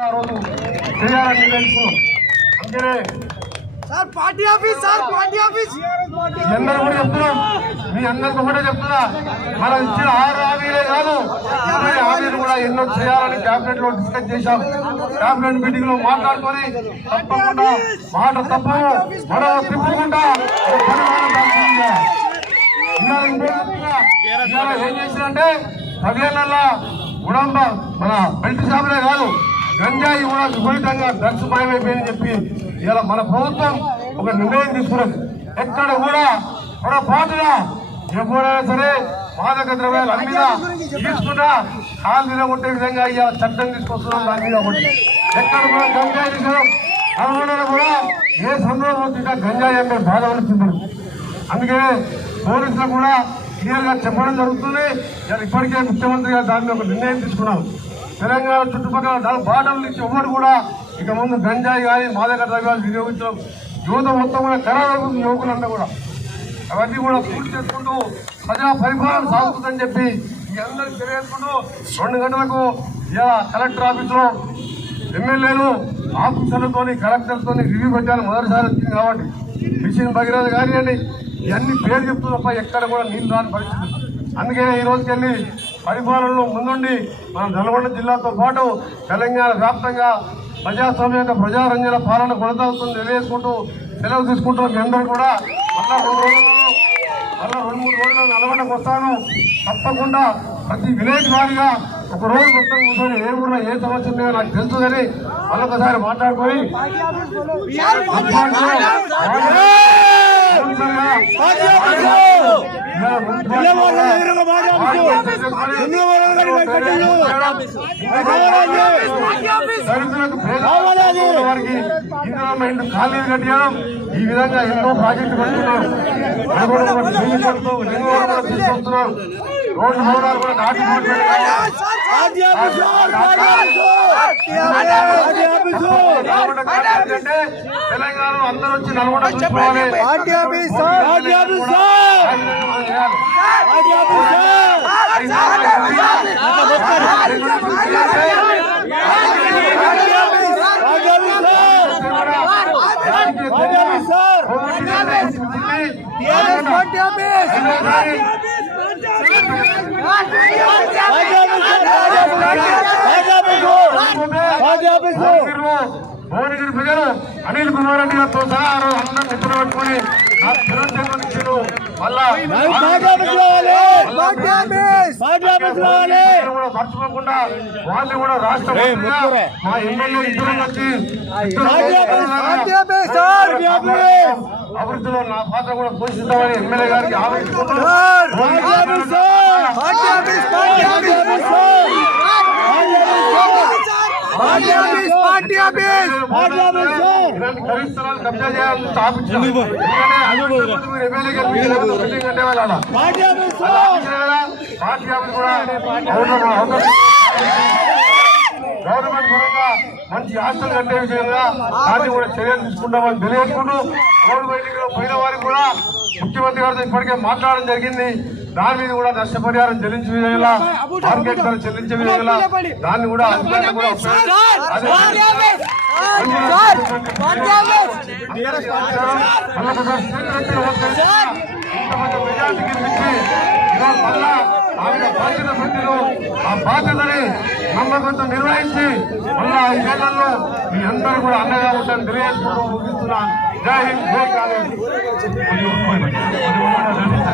ఆ రోజు చేయాలని నిర్ణయించుకున్నాం అందుకనే sir party office sir party office. అందరూ కూడా చెప్తున్నాం. మీ అందరికి ఒకటే చెప్తున్నా. మనం ఇచ్చిన ఆరు హామీలే కాదు. హామీలు కూడా ఎన్నో చేయాలని క్యాబినెట్లో డిస్కస్ చేశాం. క్యాబినెట్ మీటింగ్లో మాట్లాడుకొని తప్పకుండా మాట తప్పము మరో తిప్పకుండా ఏం చేసినంటే పదిహేనుల ఉడంబ మన బెల్ట్ షాపులే కాదు గంజాయి కూడా విపరీతంగా డ్రగ్స్ భయమైపోయిందని చెప్పి ఇలా మన ప్రభుత్వం ఒక నిర్ణయం తీసుకున్నది. ఎక్కడ కూడా పొరపాటుగా ఎవరైనా సరే మాదక ద్రవ్యాలు అమ్మినా తీసుకున్నా కాలు నిలబొట్టే విధంగా ఇలా చట్టం తీసుకొస్తున్నాం దాని మీద ఒకటి. ఎక్కడ కూడా గంజాయి విషయం నల్గొండలో కూడా ఏ సందర్భం వచ్చినా గంజాయి అమ్మే బాధ వచ్చింది అందుకే పోలీసులు కూడా క్లియర్గా చెప్పడం జరుగుతుంది. ఇప్పటికే ముఖ్యమంత్రి గారు దాని మీద ఒక నిర్ణయం తీసుకున్నాం తెలంగాణ చుట్టుపక్కల దాని బాటల నుంచి ఎవరు కూడా ఇక ముందు గంజాయి కానీ మాదక ద్రవ్యాలు వినియోగించడం యువత మొత్తం కూడా ఖరాబవుతుంది యువకులంతా కూడా. అవన్నీ కూడా పూర్తి చేసుకుంటూ ప్రజా పరిపాలన సాగుతుందని చెప్పి మీ అందరికి తెలియజేసుకుంటూ రెండు గంటలకు ఇలా కలెక్టర్ ఆఫీసులో ఎమ్మెల్యేలు ఆఫీసర్లతో కలెక్టర్తో రివ్యూ పెట్టాలి మొదటిసారి వచ్చింది కాబట్టి. మిషన్ భగీరథ కానివ్వండి ఇవన్నీ పేరు చెప్తూ తప్ప ఎక్కడ కూడా నీళ్ళు రాని పరిస్థితి. అందుకే ఈ రోజుకెళ్ళి పరిపాలనలో ముందుండి మన నల్గొండ జిల్లాతో పాటు తెలంగాణ వ్యాప్తంగా ప్రజాస్వామ్యంగా ప్రజారంజన పాలన కొనసాగుతుంది తెలియజేసుకుంటూ సెలవు తీసుకుంటున్న మీ అందరూ కూడా మళ్ళా రెండు రోజుల్లో మళ్ళా రెండు మూడు రోజులు నల్గొండకు వస్తాను. తప్పకుండా ప్రతి విలేజ్ వారిగా ఒక రోజు మొత్తం కూర్చొని ఏ ఊర్లో ఏ సమస్య ఉన్నాయో నాకు తెలుసు కానీ మళ్ళొకసారి మాట్లాడుకొని పేదవారికి ఖాళీలు కట్టడం ఈ విధంగా ఎన్నో ప్రాజెక్టు కడుతున్నారు తీసుకొస్తున్నాం రోడ్డు భవనాలు కూడా నాటి తెలంగాణ అందరూ వచ్చి నల్గొండ భువనగిరి ప్రజలు అనిల్ కుమార్ రెడ్డి గారితో సహా ఆ రోజు అందరం నిద్ర పట్టుకొని నాకు తిరువనంతపురం ఇచ్చారు మళ్ళా పార్టీ ఆఫీస్ రావాలి పార్టీ ఆఫీస్ పార్టీ ఆఫీస్ రావాలి వాళ్ళు. కూడా మర్చిపోకుండా వాళ్ళు. కూడా రాష్ట్ర మంత్రిగా మా ఎమ్మెల్యే ఇద్దరు వచ్చి party office party office party office అభివృద్ధిలో నా పాత్ర కూడా పోషిస్తామని ఎమ్మెల్యే గారికి ఆలోచిస్తున్నాను స్థలాలు కబ్జా చేయాలని ఎమ్మెల్యే గారు బిల్డింగ్ అంటే వాళ్ళ పార్టీ ఆఫీస్! కూడా గవర్నమెంట్ పరంగా మంచి హాస్టల్ కట్టే విషయంగా దాన్ని కూడా చర్యలు తీసుకుంటామని తెలియజేసుకుంటూ రోడ్డు బయటికి పోయిన వారికి కూడా ముఖ్యమంత్రి గారితో ఇప్పటికే మాట్లాడడం జరిగింది. దాని మీద కూడా నష్టపరిహారం చెల్లించే విధంగా మార్కెట్ చెల్లించే విధంగా దాన్ని కూడా అధికారులు కూడా party office sir party office ఆ బాధ్యతని నమ్మకంతో నిర్వహించి మళ్ళా ఐదేళ్ళలో మీ అందరూ కూడా అండగా ఉంటారని తెలియజేసుకుంటూ జై హింద్ జై